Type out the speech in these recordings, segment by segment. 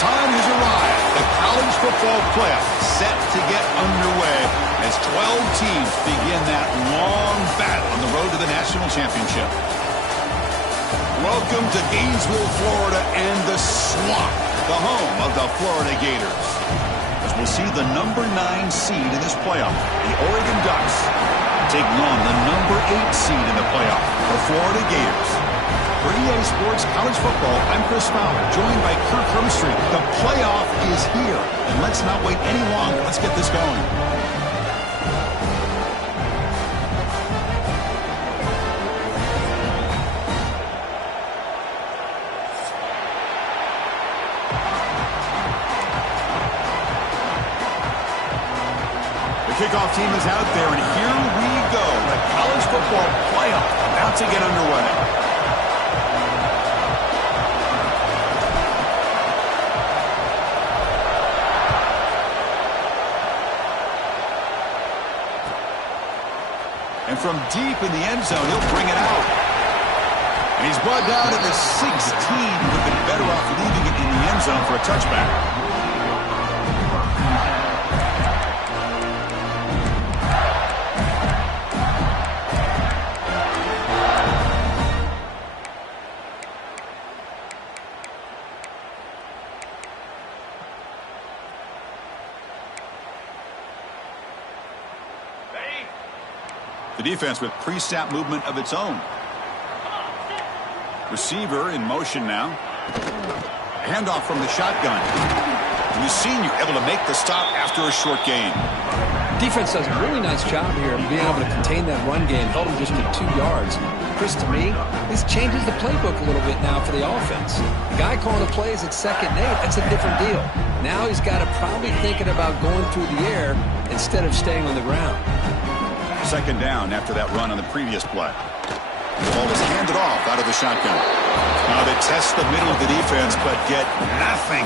time has arrived. The college football playoff set to get underway as 12 teams begin that long battle on the road to the national championship. Welcome to Gainesville, Florida, and the Swamp, the home of the Florida Gators. As we'll see the number 9 seed in this playoff, the Oregon Ducks, taking on the number 8 seed in the playoff, the Florida Gators. For EA Sports College Football, I'm Chris Fowler, joined by Kirk Hermstreet. The playoff is here, and let's not wait any longer. Let's get this going. The kickoff team is out there, and here we go. The college football playoff about to get underway. And from deep in the end zone, he'll bring it out. And he's brought down at the 16. Would have been better off leaving it in the end zone for a touchback. The defense with pre-snap movement of its own. Receiver in motion now. Handoff from the shotgun. And the senior able to make the stop after a short gain. Defense does a really nice job here of being able to contain that run game. Held him just to 2 yards. Chris, to me, this changes the playbook a little bit now for the offense. The guy calling the plays at 2nd and 8, that's a different deal. Now he's got to probably thinking about going through the air instead of staying on the ground. 2nd down after that run on the previous play. The ball is handed off out of the shotgun. Now they test the middle of the defense, but get nothing.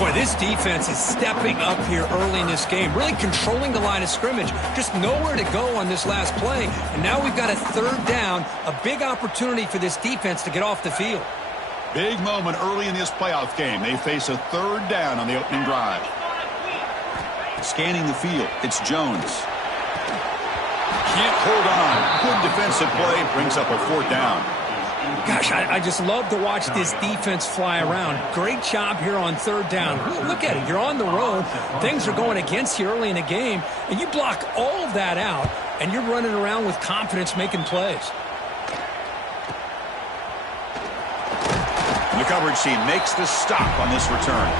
Boy, this defense is stepping up here early in this game, really controlling the line of scrimmage. Just nowhere to go on this last play. And now we've got a 3rd down, a big opportunity for this defense to get off the field. Big moment early in this playoff game. They face a 3rd down on the opening drive. Scanning the field, it's Jones. Can't hold on. Good defensive play. Brings up a 4th down. Gosh, I just love to watch this defense fly around. Great job here on 3rd down. Look at it. You're on the road. Things are going against you early in the game, and you block all of that out, and you're running around with confidence making plays. The coverage team makes the stop on this return.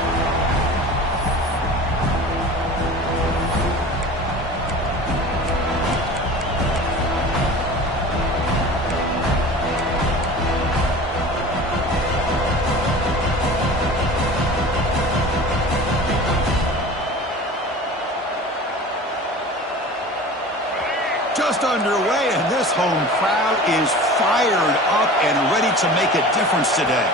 Just underway, and this home crowd is fired up and ready to make a difference today.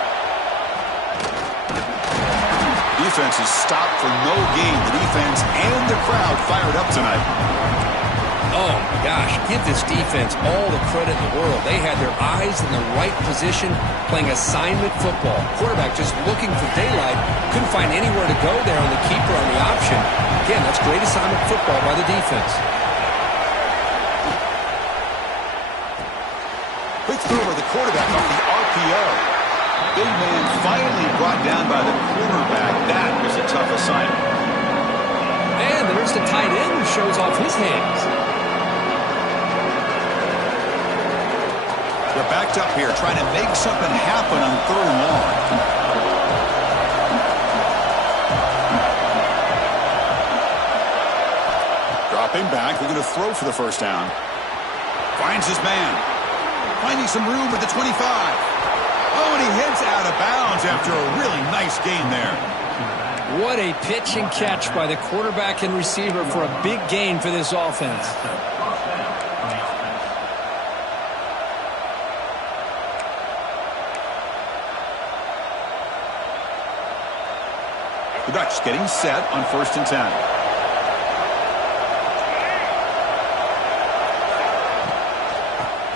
Defense is stopped for no gain. The defense and the crowd fired up tonight. Oh, my gosh. Give this defense all the credit in the world. They had their eyes in the right position, playing assignment football. Quarterback just looking for daylight. Couldn't find anywhere to go there on the keeper on the option. Again, that's great assignment football by the defense. Quick throw over the quarterback off the RPO. Big man finally brought down by the quarterback. That was a tough assignment. And there's the tight end who shows off his hands. They're backed up here trying to make something happen on 3rd and long. Dropping back. They're going to throw for the 1st down. Finds his man. Finding some room at the 25. Oh, and he heads out of bounds after a really nice gain there. What a pitch and catch by the quarterback and receiver for a big gain for this offense. The Ducks getting set on 1st and 10.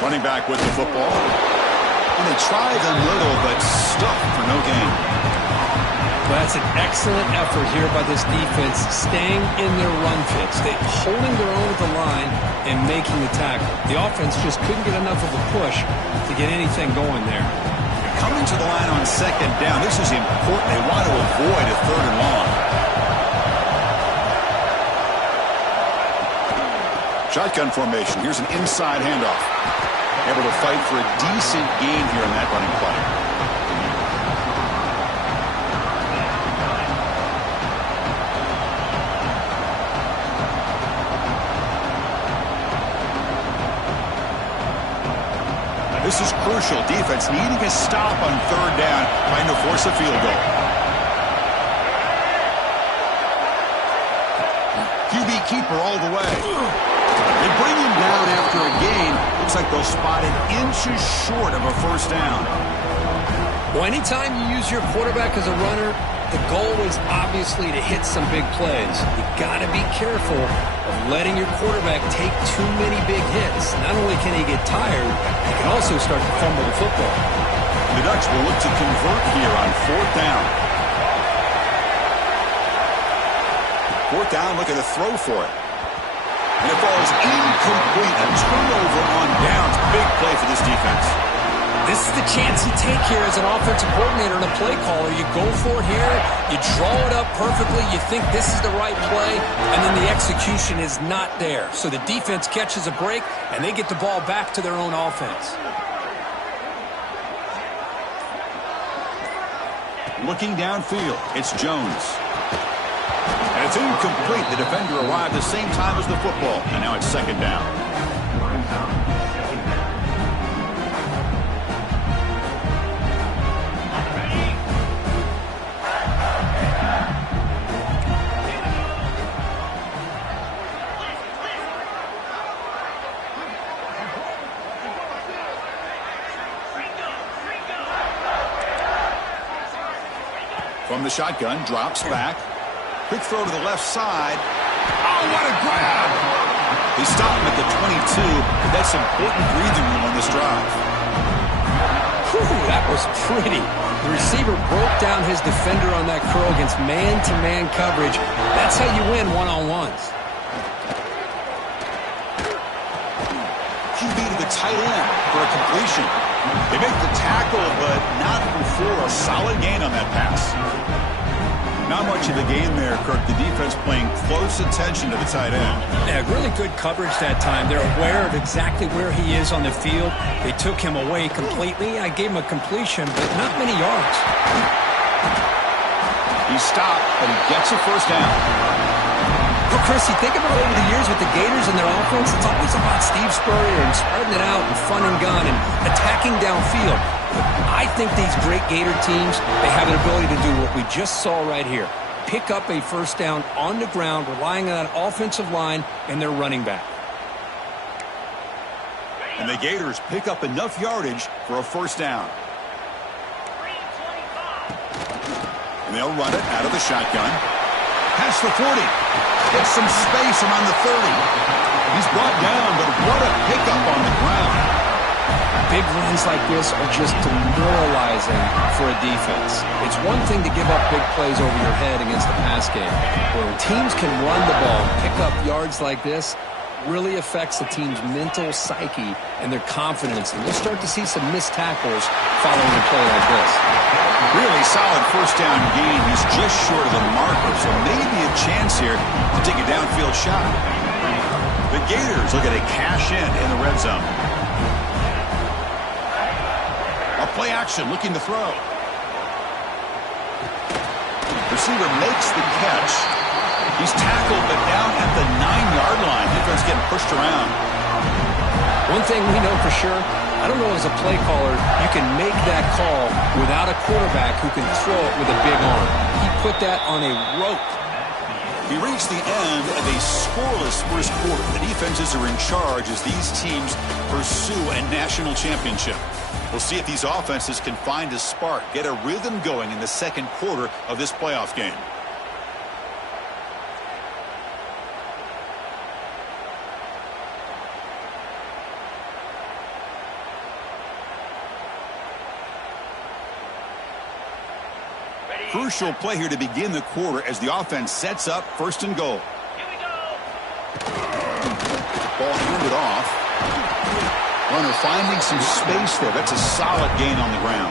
Running back with the football. And they try them little, but stuck for no gain. That's an excellent effort here by this defense, staying in their run fits. They're holding their own at the line and making the tackle. The offense just couldn't get enough of a push to get anything going there. Coming to the line on second down, this is important. They want to avoid a third and long. Shotgun formation. Here's an inside handoff. Able to fight for a decent gain here in that running play. This is crucial. Defense needing a stop on third down, trying to force a field goal. QB keeper all the way. They bring him down after a gain. Looks like they'll spot it inches short of a first down. Well, anytime you use your quarterback as a runner, the goal is obviously to hit some big plays. You got to be careful of letting your quarterback take too many big hits. Not only can he get tired, he can also start to fumble the football. The Ducks will look to convert here on fourth down. Fourth down, look at the throw for it. And it falls incomplete. A turnover on downs. Big play for this defense. This is the chance you take here as an offensive coordinator and a play caller. You go for it here, you draw it up perfectly, you think this is the right play, and then the execution is not there. So the defense catches a break, and they get the ball back to their own offense. Looking downfield, it's Jones. And it's incomplete. The defender arrived the same time as the football, and now it's second down. From the shotgun, drops back. Quick throw to the left side. Oh, what a grab! They stop him at the 22. That's important breathing room on this drive. Whew, that was pretty. The receiver broke down his defender on that curl against man-to-man coverage. That's how you win one-on-ones. QB to the tight end for a completion. They make the tackle, but not before a solid gain on that pass. Not much of a gain there, Kirk. The defense paying close attention to the tight end. Yeah, really good coverage that time. They're aware of exactly where he is on the field. They took him away completely. I gave him a completion, but not many yards. He stopped, but he gets a first down. Well, Chris, you think about over the years with the Gators and their offense, it's always about Steve Spurrier and spreading it out and fun and gun and attacking downfield. I think these great Gator teams, they have an ability to do what we just saw right here. Pick up a first down on the ground, relying on that offensive line and their running back. And the Gators pick up enough yardage for a first down. And they'll run it out of the shotgun. Past the 40. Gets some space around the 30. He's brought down, but what a pickup on the ground. Big runs like this are just demoralizing for a defense. It's one thing to give up big plays over your head against the pass game. When teams can run the ball, pick up yards like this, really affects the team's mental psyche and their confidence. And you'll start to see some missed tackles following a play like this. Really solid first down gain. He's just short of the marker, so maybe a chance here to take a downfield shot. The Gators look at a cash in the red zone. A play action, looking to throw. Receiver makes the catch. He's tackled, but down at the 9-yard line. Defense getting pushed around. One thing we know for sure, I don't know as a play caller, you can make that call without a quarterback who can throw it with a big arm. He put that on a rope. We reach the end of a scoreless first quarter. The defenses are in charge as these teams pursue a national championship. We'll see if these offenses can find a spark, get a rhythm going in the second quarter of this playoff game. crucial play here to begin the quarter as the offense sets up 1st and goal. Ball handed off. Runner finding some space there. That's a solid gain on the ground.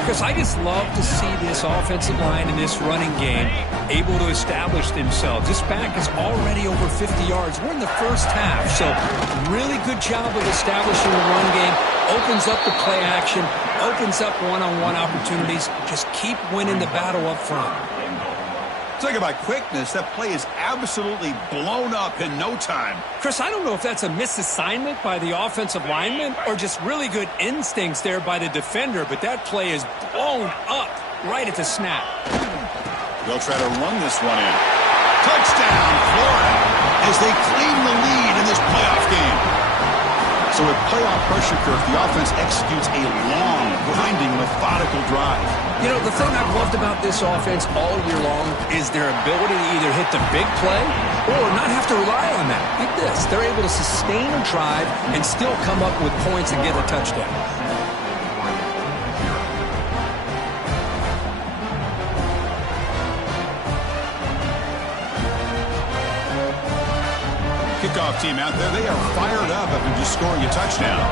Because I just love to see this offensive line in this running game able to establish themselves. This back is already over 50 yards. We're in the first half, so really good job of establishing the run game. Opens up the play action, opens up one-on-one opportunities. Just keep winning the battle up front. Talk about quickness. That play is absolutely blown up in no time. Chris, I don't know if that's a misassignment by the offensive lineman or just really good instincts there by the defender, but that play is blown up right at the snap. They'll try to run this one in. Touchdown, Florida, as they claim the lead in this playoff game. So with playoff pressure curve, the offense executes a long, grinding, methodical drive. You know, the thing I've loved about this offense all year long is their ability to either hit the big play or not have to rely on that. Like this, they're able to sustain a drive and still come up with points and get a touchdown. Kickoff team out there, they are fired up after just scoring a touchdown.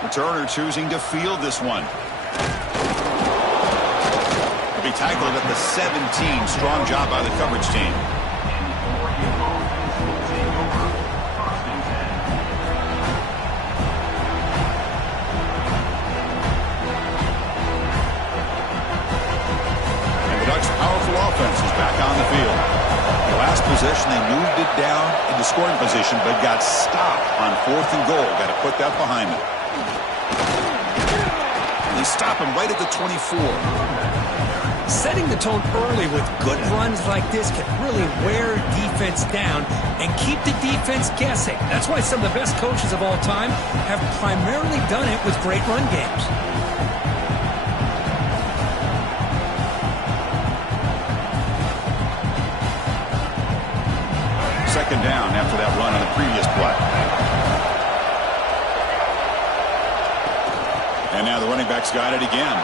Returner choosing to field this one. He'll be tackled at the 17. Strong job by the coverage team. Powerful offense is back on the field. The last possession, they moved it down into scoring position, but got stopped on 4th and goal. Got to put that behind them. And they stop him right at the 24. Setting the tone early with good runs like this can really wear defense down and keep the defense guessing. That's why some of the best coaches of all time have primarily done it with great run games. Second down after that run on the previous play. And now the running back's got it again.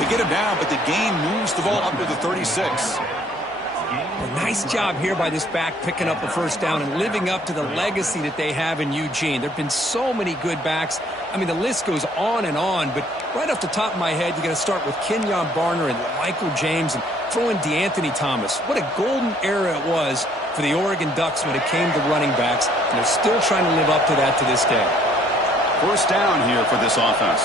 They get him down, but the gain moves the ball up to the 36. Well, nice job here by this back picking up a first down and living up to the legacy that they have in Eugene. There have been so many good backs. I mean, the list goes on, but right off the top of my head, you got to start with Kenyon Barner and Michael James and throw in DeAnthony Thomas. What a golden era it was for the Oregon Ducks when it came to running backs, and they're still trying to live up to that to this day. First down here for this offense.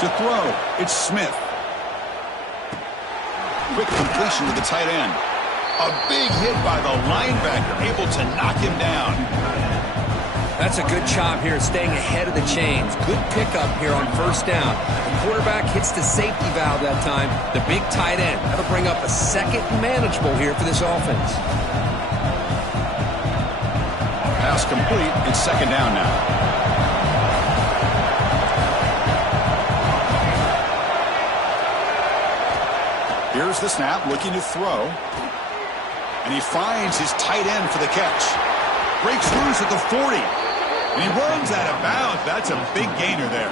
To throw, it's Smith. Quick completion to the tight end. A big hit by the linebacker, able to knock him down. That's a good job here, staying ahead of the chains. Good pickup here on first down. The quarterback hits the safety valve that time. The big tight end. That'll bring up a second manageable here for this offense. Pass complete. It's second down now. Here's the snap, looking to throw. And he finds his tight end for the catch. Breaks loose at the 40. And he runs out of bounds. That's a big gainer there.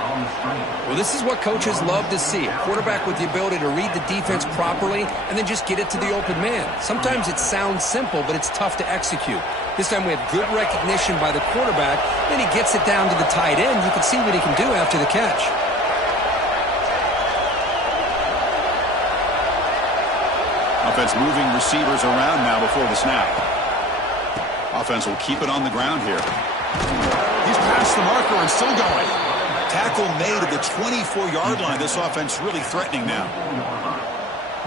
Well, this is what coaches love to see. A quarterback with the ability to read the defense properly and then just get it to the open man. Sometimes it sounds simple, but it's tough to execute. This time we have good recognition by the quarterback. Then he gets it down to the tight end. You can see what he can do after the catch. Offense moving receivers around now before the snap. Offense will keep it on the ground here. He's past the marker and still going. Tackle made at the 24-yard line. This offense really threatening now.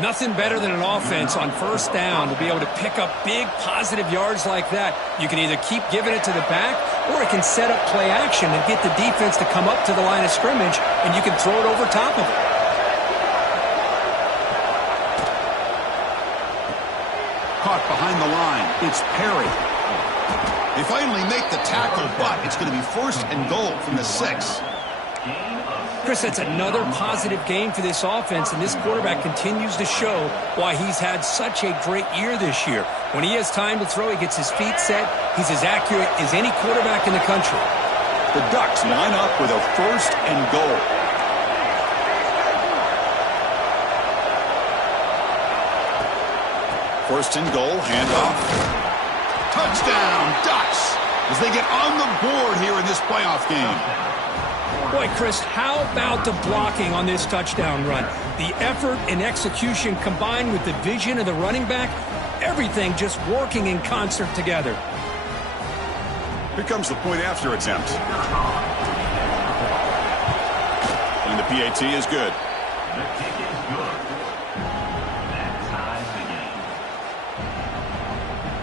Nothing better than an offense on first down to be able to pick up big positive yards like that. You can either keep giving it to the back or it can set up play action and get the defense to come up to the line of scrimmage and you can throw it over top of it. Caught behind the line. It's Perry. They finally make the tackle, but it's going to be first and goal from the 6. Chris, that's another positive game for this offense, and this quarterback continues to show why he's had such a great year this year. When he has time to throw, he gets his feet set. He's as accurate as any quarterback in the country. The Ducks line up with a 1st and goal. First and goal, handoff. Touchdown, Ducks, as they get on the board here in this playoff game. Boy, Chris, how about the blocking on this touchdown run? The effort and execution combined with the vision of the running back, everything just working in concert together. Here comes the point after attempt. And the PAT is good. The kick is good. That ties the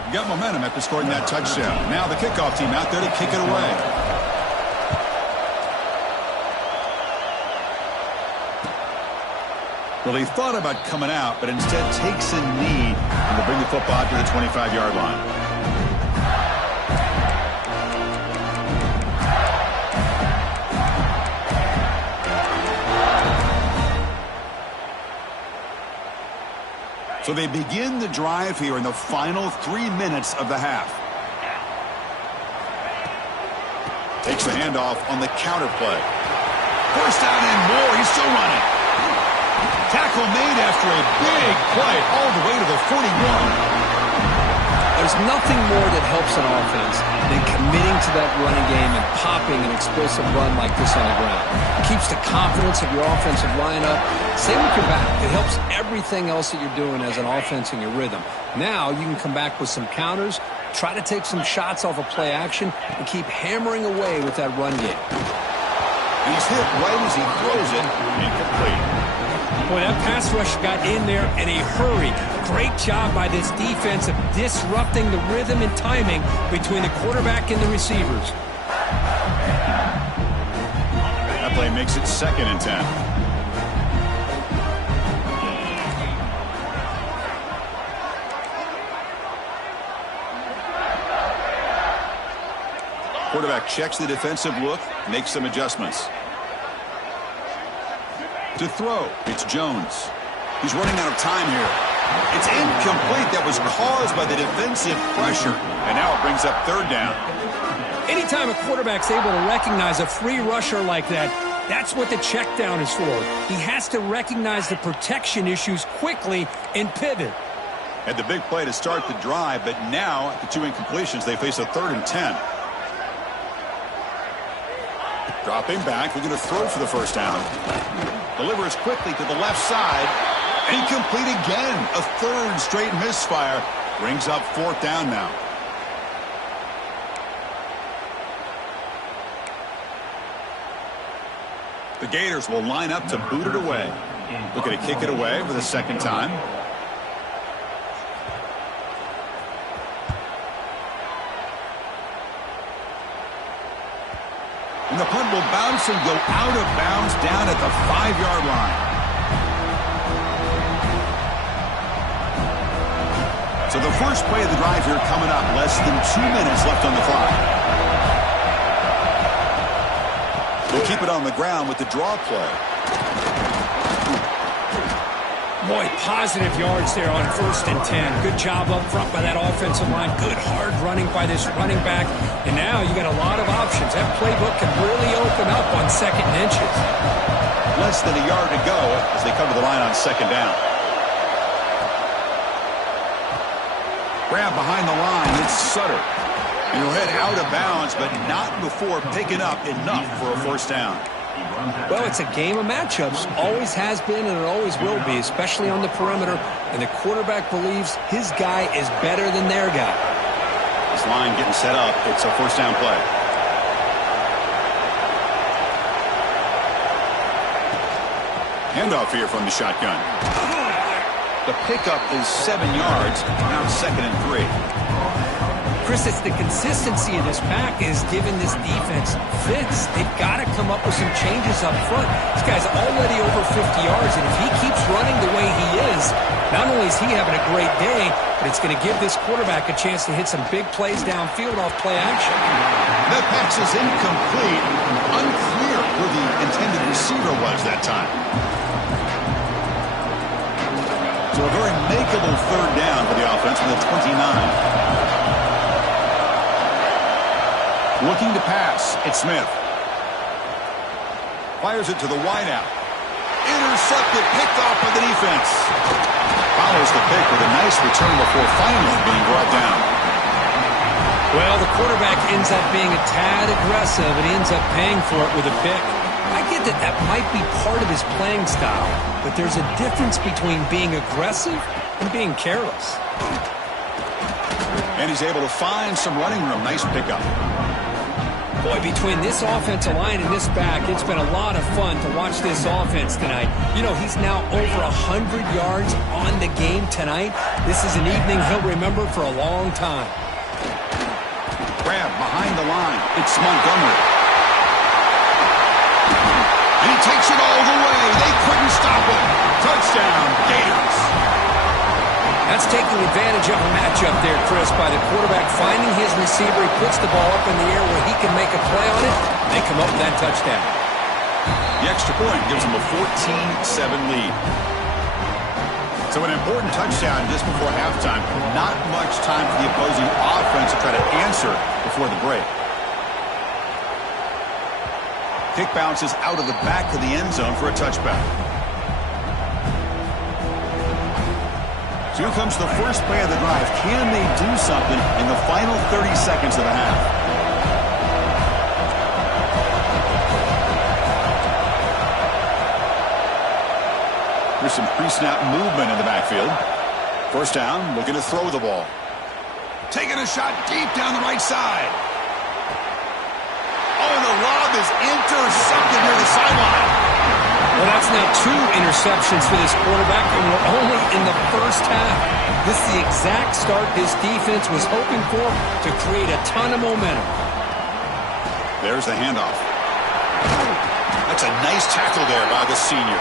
game. Got momentum after scoring that touchdown. Now the kickoff team out there to kick it away. Well, he thought about coming out, but instead takes a knee and will bring the football to the 25-yard line. So they begin the drive here in the final 3 minutes of the half. Takes the handoff on the counter play. First down and more. He's still running. Tackle made after a big play all the way to the 41. There's nothing more that helps an offense than committing to that running game and popping an explosive run like this on the ground. It keeps the confidence of your offensive lineup. Same with your back. It helps everything else that you're doing as an offense in your rhythm. Now you can come back with some counters, try to take some shots off of play action, and keep hammering away with that run game. He's hit right as he throws it. Incomplete. Boy, that pass rush got in there in a hurry. Great job by this defense of disrupting the rhythm and timing between the quarterback and the receivers. That play makes it 2nd and 10. Quarterback checks the defensive look, makes some adjustments. To throw, it's Jones. He's running out of time here. It's incomplete. That was caused by the defensive pressure. And now it brings up 3rd down. Anytime a quarterback's able to recognize a free rusher like that, that's what the check down is for. He has to recognize the protection issues quickly and pivot. Had the big play to start the drive, but now, at the 2 incompletions, they face a 3rd and 10. Dropping back, looking to throw for the 1st down. Delivers quickly to the left side. Incomplete again. A 3rd straight misfire. Brings up 4th down now. The Gators will line up to boot it away. Looking to kick it away for the 2nd time. And the punt will bounce and go out of bounds down at the 5-yard line. So the first play of the drive here coming up. Less than 2 minutes left on the clock. They'll keep it on the ground with the draw play. Boy, positive yards there on 1st and 10. Good job up front by that offensive line. Good hard running by this running back. And now you got a lot of options. That playbook can really open up on 2nd and inches. Less than a yard to go as they come to the line on 2nd down. Grab behind the line. It's Sutter. And he'll head out of bounds, but not before picking up enough for a 1st down. Well, it's a game of matchups. Always has been and it always will be, especially on the perimeter. And the quarterback believes his guy is better than their guy. This line getting set up. It's a 1st down play. Handoff here from the shotgun. The pickup is 7 yards. Now it's 2nd and 3. Chris, it's the consistency of this back is giving this defense fits. They've got to come up with some changes up front. This guy's already over 50 yards, and if he keeps running the way he is, not only is he having a great day, but it's going to give this quarterback a chance to hit some big plays downfield off play action. That pass is incomplete. Unclear who the intended receiver was that time. So a very makeable third down for the offense from the 29. Looking to pass, it's Smith. Fires it to the wideout. Intercepted, picked off by the defense. Follows the pick with a nice return before finally being brought down. Well, the quarterback ends up being a tad aggressive, and he ends up paying for it with a pick. I get that that might be part of his playing style, but there's a difference between being aggressive and being careless. And he's able to find some running room. Nice pickup. Boy, between this offensive line and this back, it's been a lot of fun to watch this offense tonight. You know, he's now over 100 yards on the game tonight. This is an evening he'll remember for a long time. Grab behind the line. It's Montgomery. And he takes it all the way. They couldn't stop him. Touchdown, Gators. That's taking advantage of a matchup there, Chris, by the quarterback finding his receiver. He puts the ball up in the air where he can make a play on it. They come up with that touchdown. The extra point gives them a 14-7 lead. So an important touchdown just before halftime. Not much time for the opposing offense to try to answer before the break. Kick bounces out of the back of the end zone for a touchback. So here comes the first play of the drive. Can they do something in the final 30 seconds of the half? There's some pre-snap movement in the backfield. First down, looking to throw the ball. Taking a shot deep down the right side. Oh, and the lob is intercepted near the sideline. Well, that's now 2 interceptions for this quarterback, and we're only in the first half. This is the exact start this defense was hoping for to create a ton of momentum. There's the handoff. That's a nice tackle there by the senior.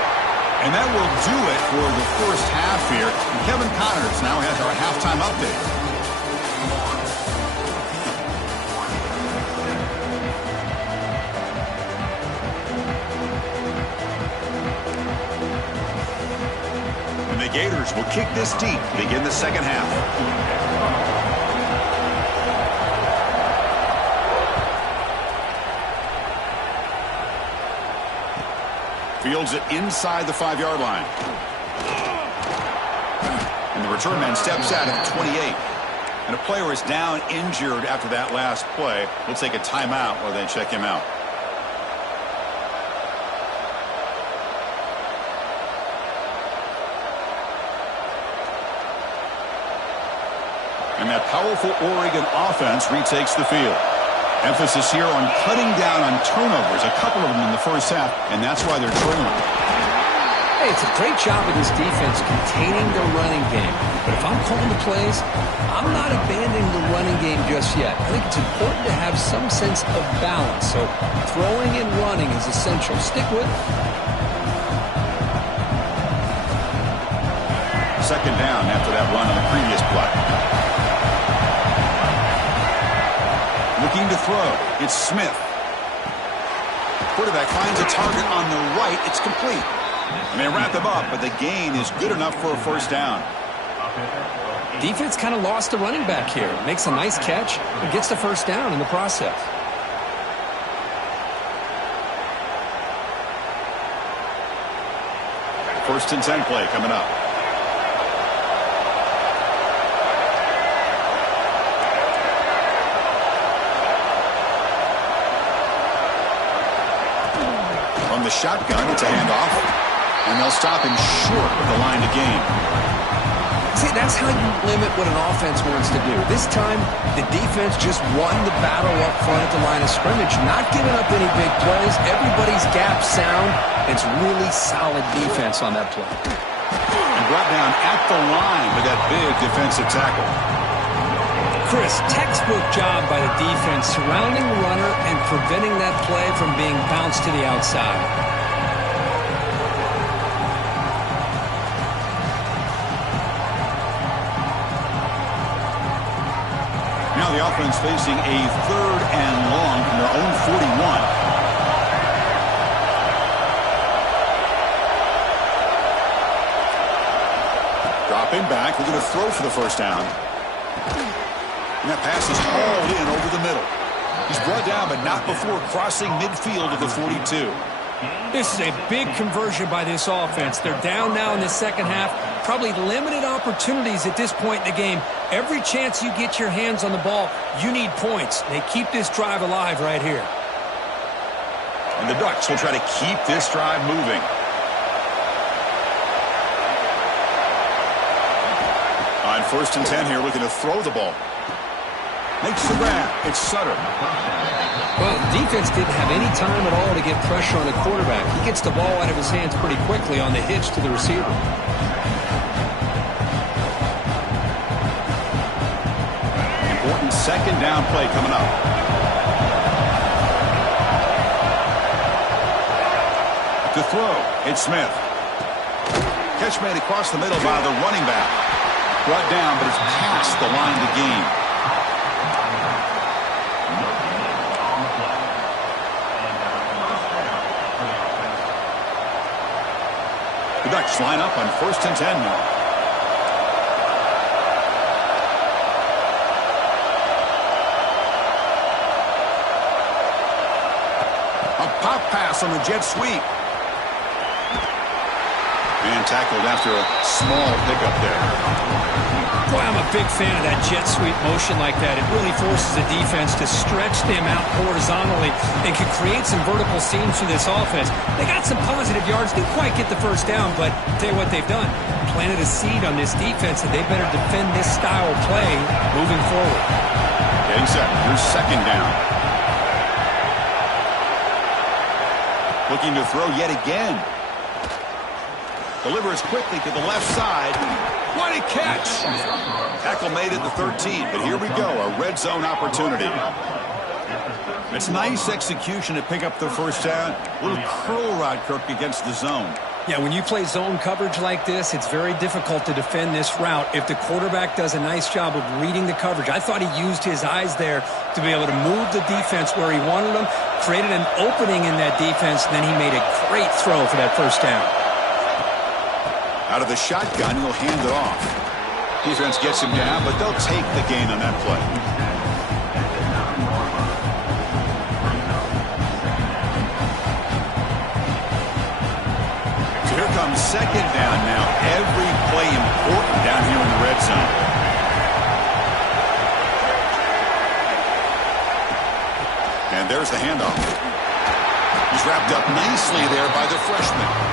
And that will do it for the first half here. And Kevin Connors now has our halftime update. The Gators will kick this deep to begin the second half. Fields it inside the 5-yard line. And the return man steps out at 28. And a player is down injured after that last play. We'll take a timeout while they check him out. And that powerful Oregon offense retakes the field. Emphasis here on cutting down on turnovers, a couple of them in the first half, and that's why they're trailing. Hey, it's a great job of this defense containing their running game. But if I'm calling the plays, I'm not abandoning the running game just yet. I think it's important to have some sense of balance. So throwing and running is essential. Stick with it. Second down after that run on the previous play. Looking to throw. It's Smith. Quarterback finds a target on the right. It's complete. And they wrap him up, but the gain is good enough for a first down. Defense kind of lost the running back here. Makes a nice catch and gets the first down in the process. First and 10 play coming up. From the shotgun, it's a handoff. And they'll stop him short of the line to gain. See, that's how you limit what an offense wants to do. This time, the defense just won the battle up front at the line of scrimmage, not giving up any big plays. Everybody's gap sound. It's really solid defense on that play. And brought down at the line with that big defensive tackle. Chris, textbook job by the defense surrounding the runner and preventing that play from being bounced to the outside. Now the offense facing a 3rd and long from their own 41. Dropping back, looking to throw for the first down. And that pass is hauled in over the middle. He's brought down, but not before crossing midfield of the 42. This is a big conversion by this offense. They're down now in the second half. Probably limited opportunities at this point in the game. Every chance you get your hands on the ball, you need points. They keep this drive alive right here. And the Ducks will try to keep this drive moving. On 1st and 10 here, looking to throw the ball. Makes the grab. It's Sutter. Well, defense didn't have any time at all to get pressure on the quarterback. He gets the ball out of his hands pretty quickly on the hitch to the receiver. Important second down play coming up. To throw, it's Smith. Catch made across the middle by the running back. Brought down, but it's past the line to gain. The Ducks line up on 1st and 10 now. A pop pass on the jet sweep. And tackled after a small pickup there. Boy, I'm a big fan of that jet sweep motion like that. It really forces the defense to stretch them out horizontally and can create some vertical seams for this offense. They got some positive yards. Didn't quite get the first down, but I'll tell you what they've done. Planted a seed on this defense, and they better defend this style of play moving forward. Getting set. Here's second down. Looking to throw yet again. Delivers quickly to the left side. What a catch! Tackle made at the 13, but here we go, a red zone opportunity. It's nice execution to pick up the first down. A little curl rod, Kirk, against the zone. Yeah, when you play zone coverage like this, it's very difficult to defend this route if the quarterback does a nice job of reading the coverage. I thought he used his eyes there to be able to move the defense where he wanted them, created an opening in that defense, and then he made a great throw for that first down. Out of the shotgun, he'll hand it off. Defense gets him down, but they'll take the gain on that play. So here comes second down now. Every play important down here in the red zone. And there's the handoff. He's wrapped up nicely there by the freshman.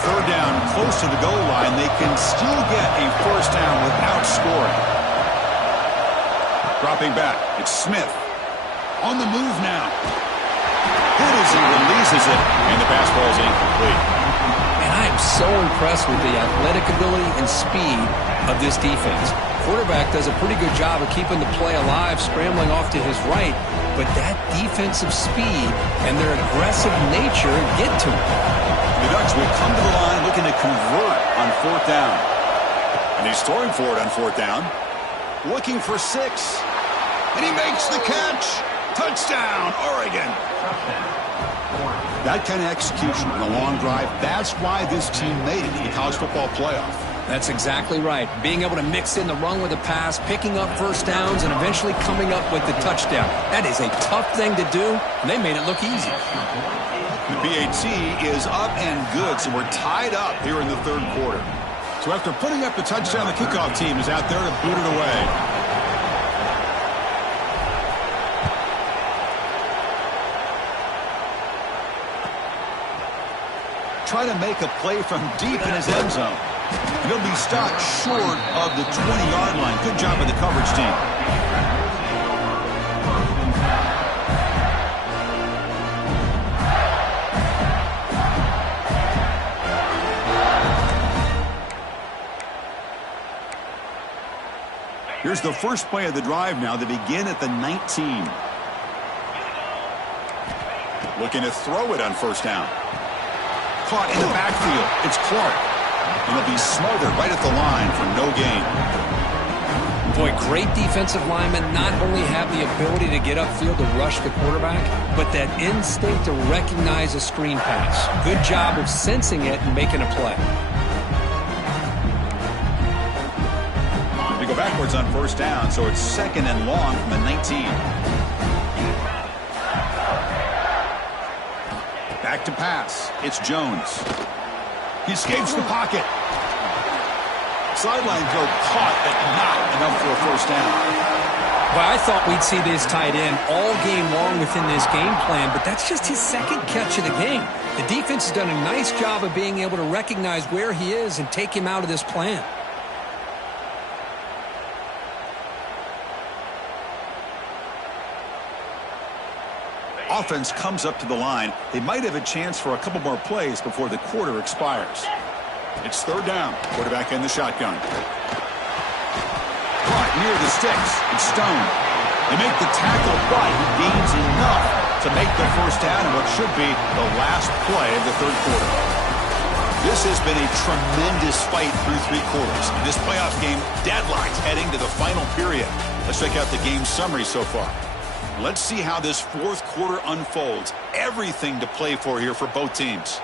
Third down, close to the goal line. They can still get a first down without scoring. Dropping back, it's Smith. On the move now. Hit as he releases it, and the pass ball is incomplete. And I am so impressed with the athletic ability and speed of this defense. Quarterback does a pretty good job of keeping the play alive, scrambling off to his right, but that defensive speed and their aggressive nature get to him. The Ducks will come to the line looking to convert on 4th down. And he's throwing for it on 4th down. Looking for 6. And he makes the catch. Touchdown, Oregon. That kind of execution in a long drive, that's why this team made it in the college football playoff. That's exactly right. Being able to mix in the run with the pass, picking up first downs, and eventually coming up with the touchdown. That is a tough thing to do, and they made it look easy. The PAT is up and good, so we're tied up here in the third quarter. So after putting up the touchdown, the kickoff team is out there to boot it away. Try to make a play from deep in his end zone. And he'll be stopped short of the 20-yard line. Good job by the coverage team. Here's the first play of the drive now. They begin at the 19. Looking to throw it on first down. Caught in the backfield. It's Clark. And he'll be smothered right at the line for no gain. Boy, great defensive linemen not only have the ability to get upfield to rush the quarterback, but that instinct to recognize a screen pass. Good job of sensing it and making a play. We go backwards on first down, so it's 2nd and long from the 19. Back to pass. It's Jones. He escapes the pocket. Sideline throw caught, but not enough for a first down. Well, I thought we'd see this tight end all game long within this game plan, but that's just his second catch of the game. The defense has done a nice job of being able to recognize where he is and take him out of this plan. Offense comes up to the line. They might have a chance for a couple more plays before the quarter expires. It's 3rd down. Quarterback in the shotgun. Caught near the sticks. It's Stone. They make the tackle, but he gains enough to make the first down in what should be the last play of the 3rd quarter. This has been a tremendous fight through 3 quarters. In this playoff game, deadlocked heading to the final period. Let's check out the game summary so far. Let's see how this 4th quarter unfolds. Everything to play for here for both teams.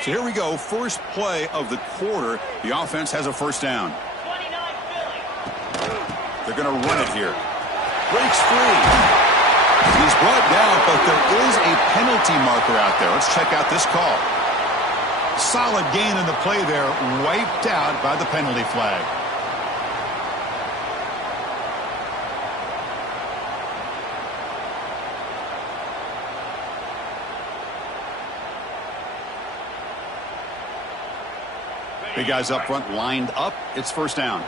So here we go, first play of the quarter. The offense has a first down. They're going to run it here. Breaks free. He's brought down, but there is a penalty marker out there. Let's check out this call. Solid gain in the play there, wiped out by the penalty flag. Big guys up front lined up. It's first down.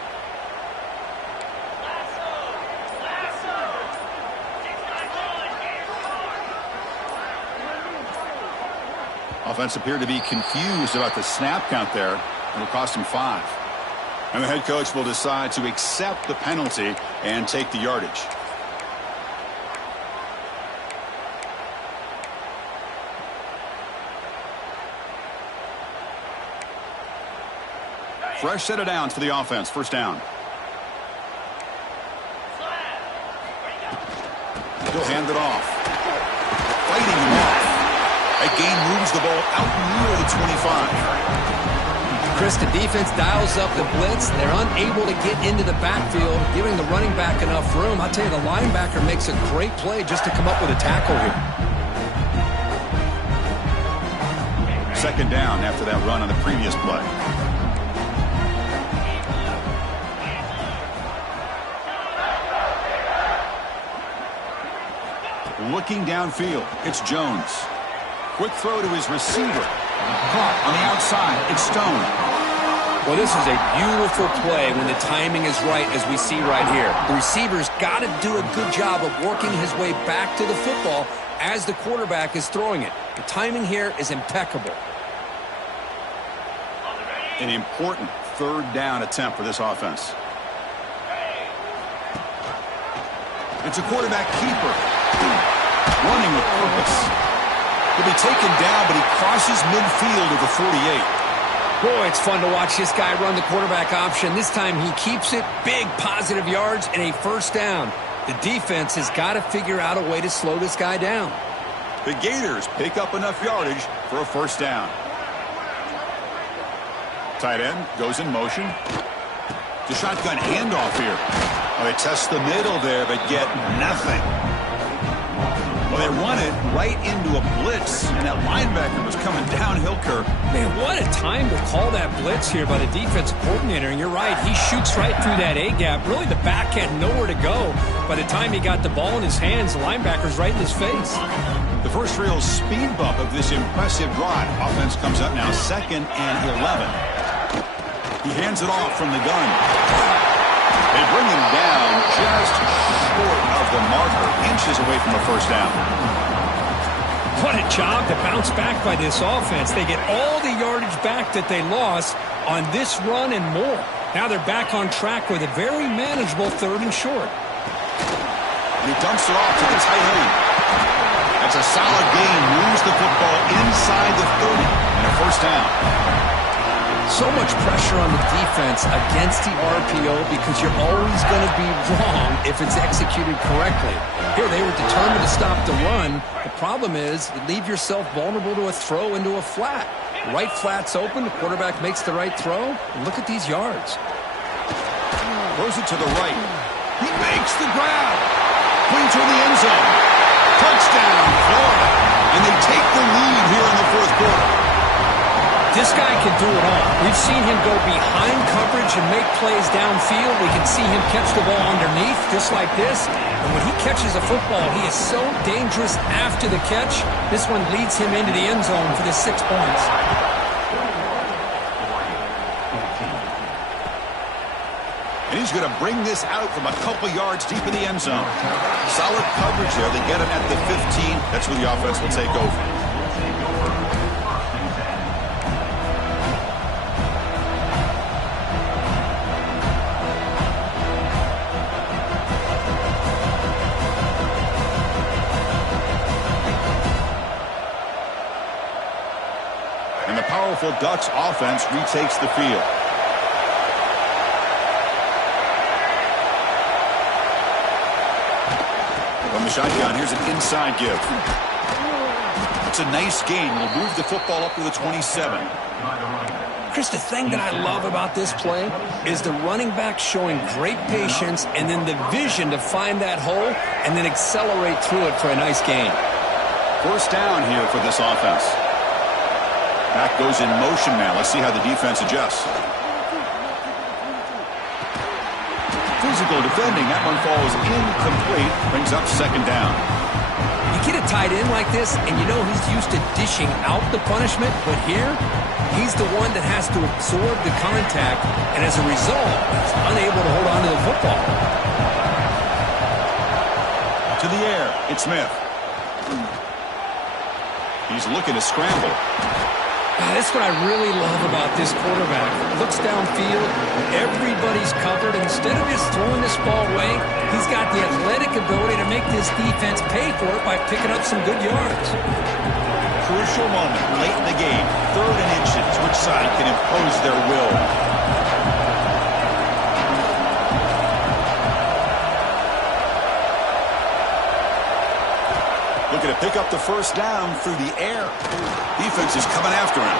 Offense appeared to be confused about the snap count there. It'll cost him 5. And the head coach will decide to accept the penalty and take the yardage. Fresh set of downs for the offense. First down. He'll hand it off. Fighting him off. That gain moves the ball out near the 25. Chris, the defense dials up the blitz. They're unable to get into the backfield, giving the running back enough room. I'll tell you, the linebacker makes a great play just to come up with a tackle here. 2nd down after that run on the previous play. Looking downfield, it's Jones. Quick throw to his receiver. Caught on the outside, it's Stone. Well, this is a beautiful play when the timing is right, as we see right here. The receiver's got to do a good job of working his way back to the football as the quarterback is throwing it. The timing here is impeccable. An important 3rd down attempt for this offense. It's a quarterback keeper. Running with purpose. He'll be taken down, but he crosses midfield at the 48. Boy, it's fun to watch this guy run the quarterback option. This time he keeps it. Big positive yards and a first down. The defense has got to figure out a way to slow this guy down. The Gators pick up enough yardage for a first down. Tight end goes in motion. The shotgun handoff here. Well, they test the middle there, but get nothing. Well, they run it right into a blitz, and that linebacker was coming downhill, Kirk. Man, what a time to call that blitz here by the defensive coordinator. And you're right, he shoots right through that A-gap. Really, the back had nowhere to go. By the time he got the ball in his hands, the linebacker's right in his face. The first real speed bump of this impressive drive. Offense comes up now 2nd and 11. He hands it off from the gun. They bring him down just short of the marker, inches away from a first down. What a job to bounce back by this offense. They get all the yardage back that they lost on this run and more. Now they're back on track with a very manageable 3rd and short. And he dumps it off to the tight end. That's a solid gain. Moves the football inside the 30 and a first down. So much pressure on the defense against the RPO because you're always going to be wrong if it's executed correctly. Here, they were determined to stop the run. The problem is you leave yourself vulnerable to a throw into a flat. Right flat's open. The quarterback makes the right throw. Look at these yards. Throws it to the right. He makes the grab. Clean toward the end zone. Touchdown, Florida. And they take the lead here in the fourth quarter. This guy can do it all. We've seen him go behind coverage and make plays downfield. We can see him catch the ball underneath just like this. And when he catches a football, he is so dangerous after the catch. This one leads him into the end zone for the 6 points. And he's going to bring this out from a couple yards deep in the end zone. Solid coverage there. They get him at the 15. That's where the offense will take over. And the powerful Ducks offense retakes the field. From the shotgun, here's an inside give. It's a nice gain. Will move the football up to the 27. Chris, the thing that I love about this play is the running back showing great patience and then the vision to find that hole and then accelerate through it for a nice gain. First down here for this offense. Back goes in motion now. Let's see how the defense adjusts. Physical defending. That one falls incomplete. Brings up second down. You get a tight end like this, and you know he's used to dishing out the punishment, but here, he's the one that has to absorb the contact, and as a result, he's unable to hold on to the football. To the air. It's Smith. He's looking to scramble. That's what I really love about this quarterback. Looks downfield, everybody's covered. Instead of just throwing this ball away, he's got the athletic ability to make this defense pay for it by picking up some good yards. Crucial moment late in the game. 3rd and inches. Which side can impose their will? Looking to pick up the first down through the air. Defense is coming after him.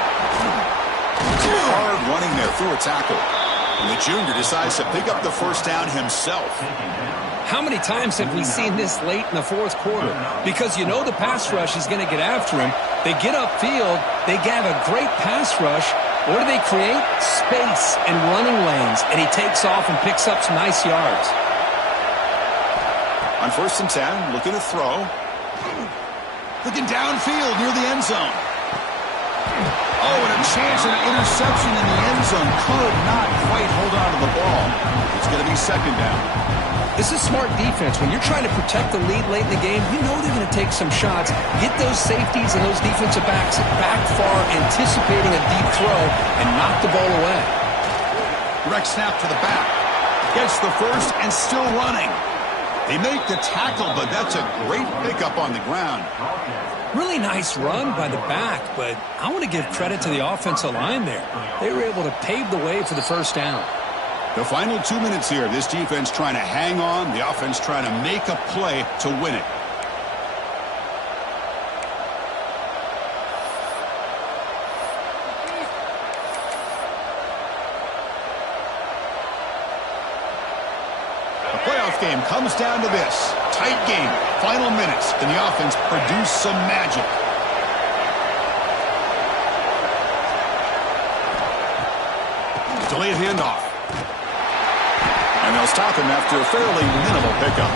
Hard running there through a tackle. And the junior decides to pick up the first down himself. How many times have we seen this late in the fourth quarter? Because you know the pass rush is going to get after him. They get upfield. They have a great pass rush. What do they create? Space and running lanes. And he takes off and picks up some nice yards. On 1st and 10, looking to throw. Looking downfield near the end zone. Oh, and a chance at an interception in the end zone. Could not quite hold on to the ball. It's going to be second down. This is smart defense. When you're trying to protect the lead late in the game, you know they're going to take some shots. Get those safeties and those defensive backs back far, anticipating a deep throw, and knock the ball away. Direct snap to the back. Gets the first and still running. They make the tackle, but that's a great pickup on the ground. Really nice run by the back, but I want to give credit to the offensive line there. They were able to pave the way for the first down. The final 2 minutes here. This defense trying to hang on. The offense trying to make a play to win it. Game comes down to this. Tight game. Final minutes. Can the offense produce some magic? Delayed handoff. And they'll stop him after a fairly minimal pickup.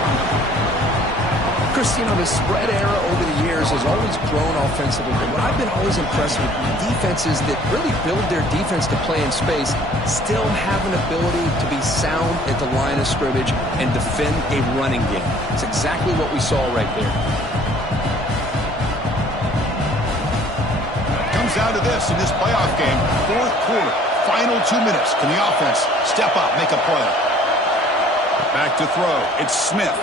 Christine, the spread era over the years has always grown offensively, but what I've been always impressed with defenses that really build their defense to play in space still have an ability to be sound at the line of scrimmage and defend a running game. It's exactly what we saw right there. Comes down to this in this playoff game. Fourth quarter, final 2 minutes. Can the offense step up, make a play? Back to throw. It's Smith.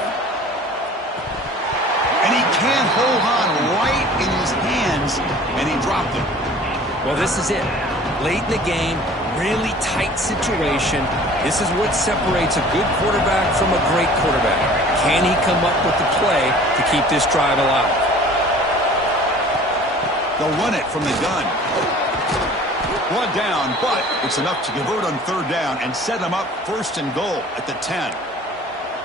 And he can't hold on right in his hands, and he dropped it. Well, this is it. Late in the game, really tight situation. This is what separates a good quarterback from a great quarterback. Can he come up with the play to keep this drive alive? They'll run it from the gun. One down, but it's enough to convert on third down and set them up first and goal at the 10.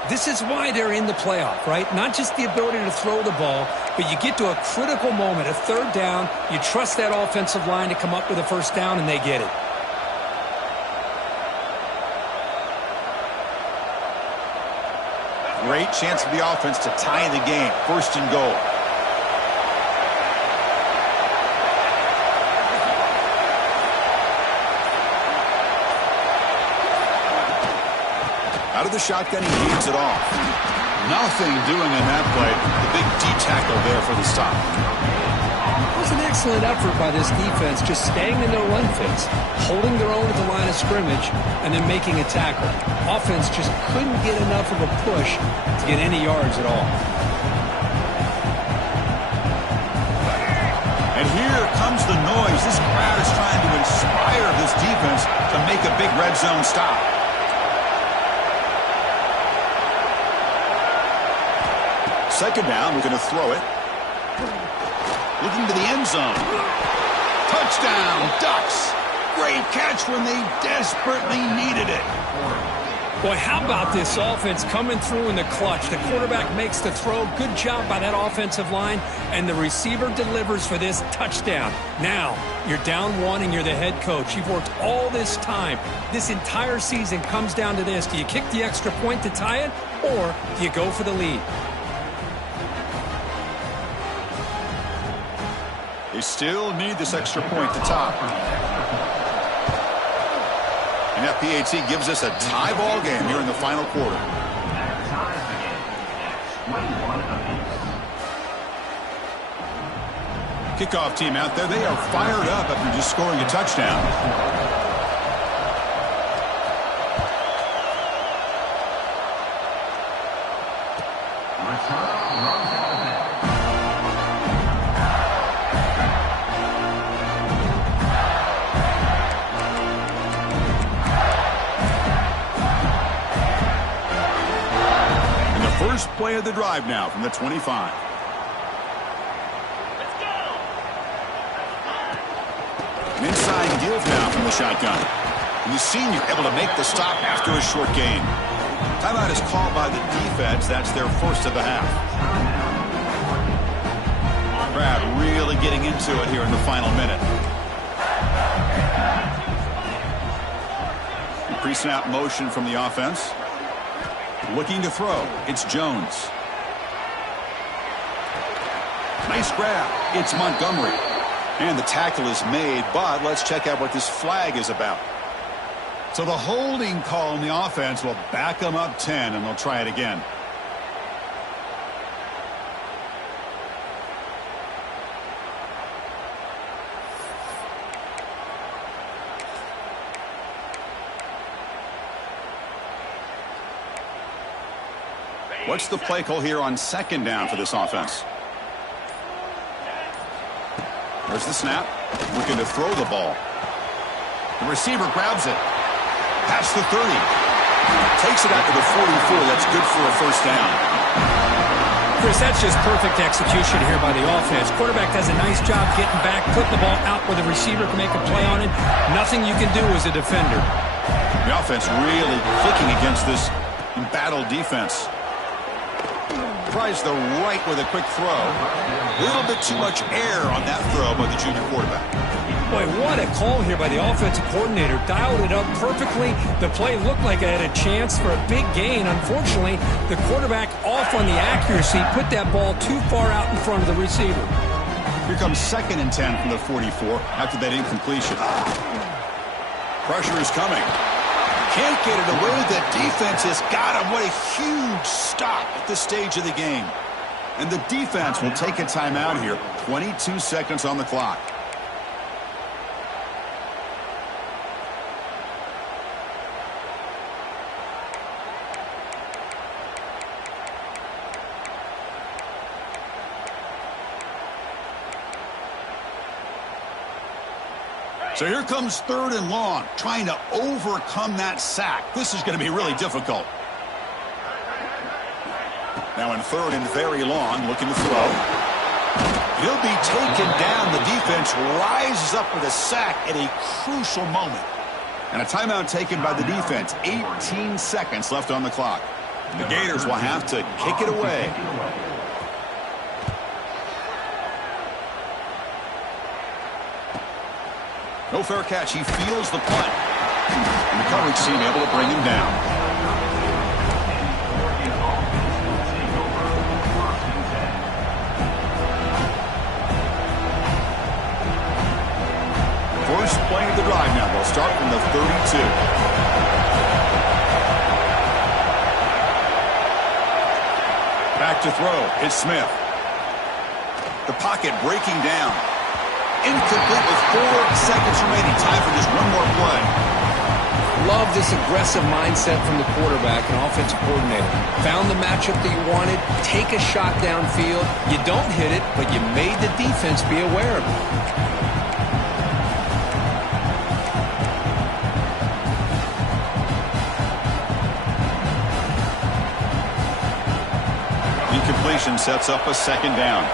This is why they're in the playoff, right? Not just the ability to throw the ball, but you get to a critical moment, a third down, you trust that offensive line to come up with a first down, and they get it. Great chance for the offense to tie the game, first and goal. Out of the shotgun, he leads it off. Nothing doing in that play. The big D tackle there for the stop. It was an excellent effort by this defense, just staying in their run fits, holding their own at the line of scrimmage, and then making a tackle. Offense just couldn't get enough of a push to get any yards at all. And here comes the noise. This crowd is trying to inspire this defense to make a big red zone stop. Second down, we're going to throw it. Looking to the end zone. Touchdown, Ducks. Great catch when they desperately needed it. Boy, how about this offense coming through in the clutch? The quarterback makes the throw. Good job by that offensive line. And the receiver delivers for this touchdown. Now, you're down one and you're the head coach. You've worked all this time. This entire season comes down to this. Do you kick the extra point to tie it, or do you go for the lead? They still need this extra point to top. And FPAT gives us a tie ball game here in the final quarter. Kickoff team out there. They are fired up after just scoring a touchdown. First play of the drive now from the 25. An inside give now from the shotgun. And the senior able to make the stop after a short gain. Timeout is called by the defense. That's their first of the half. Crowd really getting into it here in the final minute. Pre-snap motion from the offense. Looking to throw. It's Jones. Nice grab. It's Montgomery. And the tackle is made, but let's check out what this flag is about. So the holding call on the offense will back them up 10, and they'll try it again. What's the play call here on second down for this offense? There's the snap. Looking to throw the ball. The receiver grabs it. Past the 30. Takes it out to the 44. That's good for a first down. Chris, that's just perfect execution here by the offense. Quarterback does a nice job getting back, putting the ball out where the receiver can make a play on it. Nothing you can do as a defender. The offense really clicking against this embattled defense. Tries the right with a quick throw. A little bit too much air on that throw by the junior quarterback. Boy, what a call here by the offensive coordinator. Dialed it up perfectly. The play looked like it had a chance for a big gain. Unfortunately, the quarterback off on the accuracy, put that ball too far out in front of the receiver. Here comes 2nd and 10 from the 44 after that incompletion. Pressure is coming. Can't get it away. The defense has got him. What a huge stop at this stage of the game. And the defense will take a timeout here. 22 seconds on the clock. So here comes 3rd and long, trying to overcome that sack. This is going to be really difficult. Now in 3rd and very long, looking to throw. He'll be taken down. The defense rises up with a sack at a crucial moment. And a timeout taken by the defense. 18 seconds left on the clock. The Gators will have to kick it away. No fair catch. He feels the punt. And the coverage team able to bring him down. First play of the drive now. They'll start from the 32. Back to throw. It's Smith. The pocket breaking down. Incomplete with 4 seconds remaining. Time for just one more play. Love this aggressive mindset from the quarterback and offensive coordinator. Found the matchup that you wanted. Take a shot downfield. You don't hit it, but you made the defense be aware of it. Incompletion sets up a 2nd down.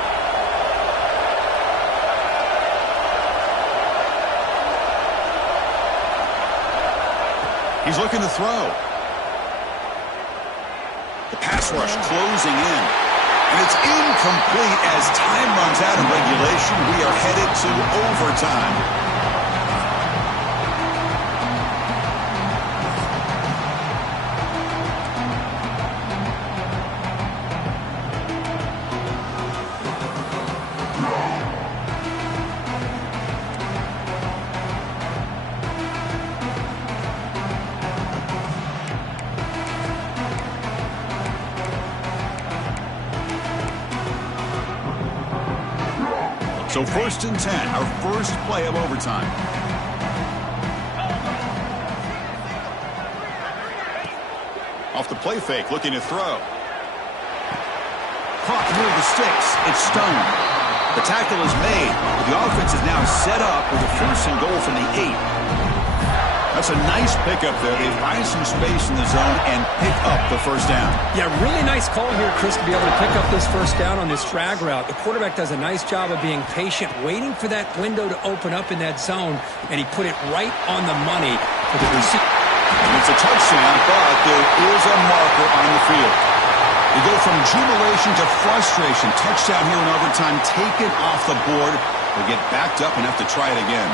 He's looking to throw. The pass rush closing in. And it's incomplete as time runs out of regulation. We are headed to overtime. So 1st and 10, our first play of overtime. Off the play fake, looking to throw. Caught near the sticks. It's Stone. The tackle is made, but the offense is now set up with a 1st and goal from the 8. That's a nice pickup there. They find some space in the zone and pick up the 1st down. Yeah, really nice call here, Chris, to be able to pick up this 1st down on this drag route. The quarterback does a nice job of being patient, waiting for that window to open up in that zone, and he put it right on the money for the receiver. It's a touchdown, but there is a marker on the field. They go from jubilation to frustration. Touchdown here in overtime, taken off the board. They'll get backed up and have to try it again.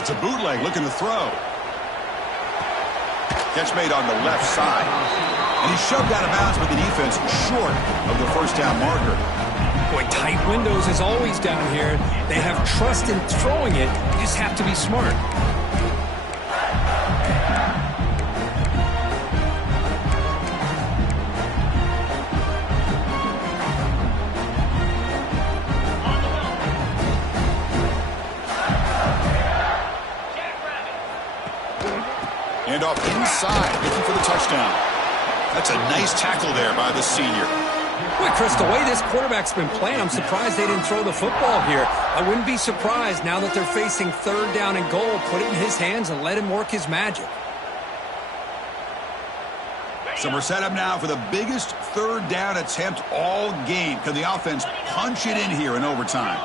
It's a bootleg looking to throw. Catch made on the left side. And he's shoved out of bounds by the defense short of the 1st down marker. Boy, tight windows as always down here. They have trust in throwing it. You just have to be smart. And off inside, looking for the touchdown. That's a nice tackle there by the senior. Boy, Chris, the way this quarterback's been playing, I'm surprised they didn't throw the football here. I wouldn't be surprised now that they're facing 3rd down and goal. Put it in his hands and let him work his magic. So we're set up now for the biggest 3rd down attempt all game. Can the offense punch it in here in overtime?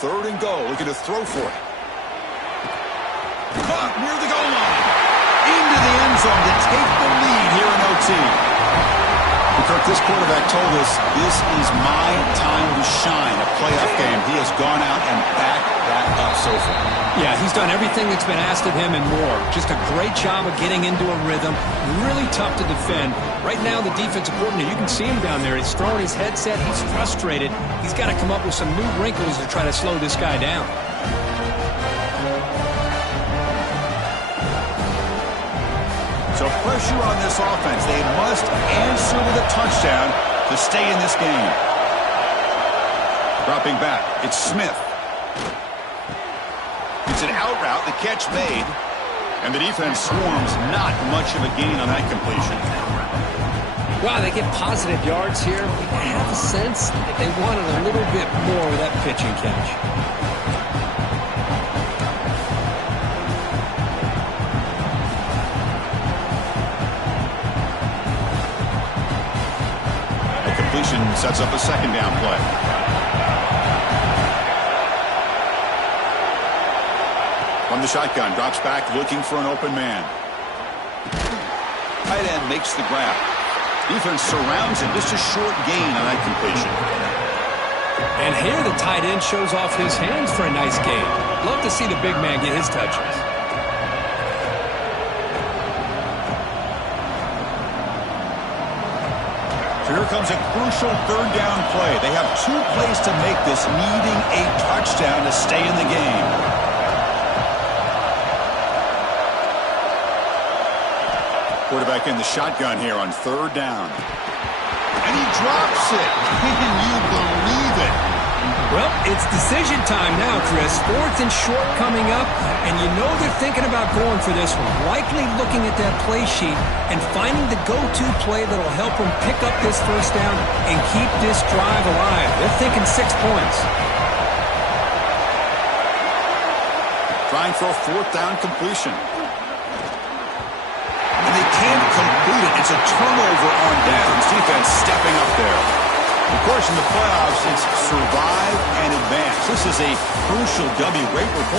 Third and goal, looking to throw for it. Caught near the goal line. Into the end zone to take the lead here in OT. And Kirk, this quarterback told us this is my time to shine. A playoff game. He has gone out and backed that up so far. Yeah, he's done everything that's been asked of him and more. Just a great job of getting into a rhythm. Really tough to defend. Right now, the defensive coordinator, you can see him down there. He's throwing his headset. He's frustrated. He's got to come up with some new wrinkles to try to slow this guy down. So pressure on this offense. They must answer with a touchdown to stay in this game. Dropping back, it's Smith. It's an out route, the catch made. And the defense swarms, not much of a gain on that completion. Wow, they get positive yards here. I have a sense that they wanted a little bit more with that pitch and catch. The completion sets up a second down play. From the shotgun, drops back, looking for an open man. Tight end makes the grab. Defense surrounds him. Just a short gain on that completion. And here the tight end shows off his hands for a nice gain. Love to see the big man get his touches. So here comes a crucial third down play. They have 2 plays to make this, needing a touchdown to stay in the game. Quarterback in the shotgun here on third down. And he drops it. Can you believe it? Well, it's decision time now, Chris. 4th and short coming up, and you know they're thinking about going for this one. Likely looking at that play sheet and finding the go-to play that will help them pick up this first down and keep this drive alive. They're thinking 6 points. Trying for a 4th down completion. And they can't complete it. It's a turnover on downs. Defense stepping up there. Of course, in the playoffs, it's survive and advance. This is a crucial W. Great report.